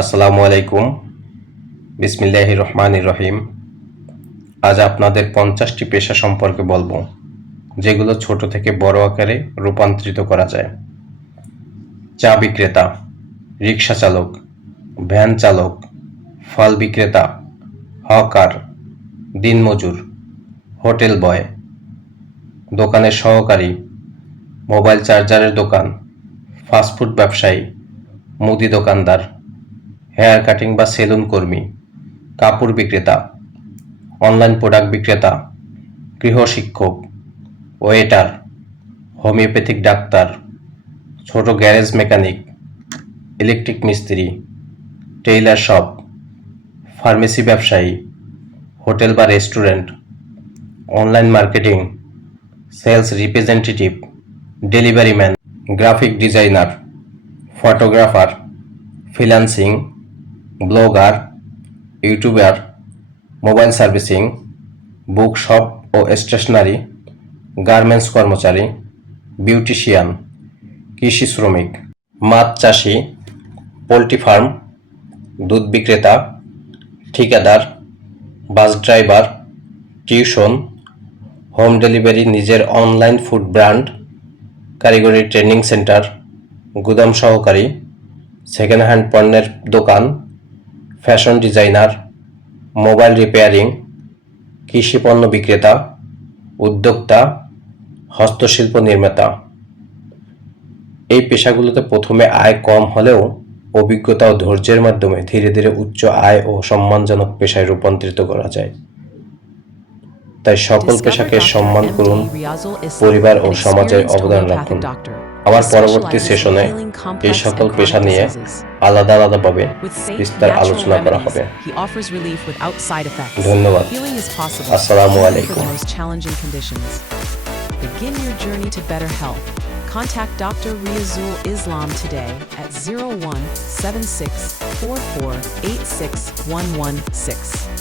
আসসালামু আলাইকুম। বিসমিল্লাহির রহমানির রহিম। আজ আপনাদের 50টি পেশা সম্পর্কে বলবো, যেগুলো ছোট থেকে বড় আকারে রূপান্তরিত করা যায়। চা বিক্রেতা, রিক্সা চালক, ভ্যান চালক, ফল বিক্রেতা, হকার, দিনমজুর, হোটেল বয়, দোকানের সহকারী, মোবাইল চার্জারের দোকান, ফাস্টফুড ব্যবসায়ী, মুদি দোকানদার, হেয়ার কাটিং বা সেলুন কর্মী, কাপড় বিক্রেতা, অনলাইন প্রোডাক্ট বিক্রেতা, গৃহশিক্ষক, ওয়েটার, হোমিওপ্যাথিক ডাক্তার, ছোট গ্যারেজ মেকানিক, ইলেকট্রিক মিস্ত্রি, টেইলার শপ, ফার্মেসি ব্যবসায়ী, হোটেল বা restaurant, online marketing, sales representative, delivery man, graphic designer, photographer, freelancing, blogger, YouTuber, mobile servicing, book shop ও স্টেশনারি, গার্মেন্টস কর্মচারী, beautician, কৃষি শ্রমিক, মাছ চাষি, পোল্ট্রি ফার্ম, দুধ বিক্রেতা, ঠিকাদার, bus driver, tuition, home delivery, নিজের অনলাইন ফুড ব্র্যান্ড, কারিগরি ট্রেনিং সেন্টার, গুদাম সহকারী, সেকেন্ড হ্যান্ড পণ্যের দোকান, ফ্যাশন ডিজাইনার, মোবাইল রিপেয়ারিং, কৃষি পণ্য বিক্রেতা, উদ্যোক্তা, হস্তশিল্প নির্মাতা। এই পেশাগুলোতে প্রথমে আয় কম হলেও অভিজ্ঞতা ও ধৈর্যের মাধ্যমে ধীরে ধীরে উচ্চ আয় ও সম্মানজনক পেশায় রূপান্তরিত করা যায়। তাই সকল পেশাকে সম্মান করুন, পরিবার ও সমাজের অবদান রাখুন। আমার পরবর্তী সেশনে এই সকল পেশা নিয়ে আলাদা আলাদাভাবে বিস্তার আলোচনা করা হবে। ধন্যবাদ। আসসালামু আলাইকুম। Begin your journey to better health. Contact Dr. Riazul Islam today at 017644861116.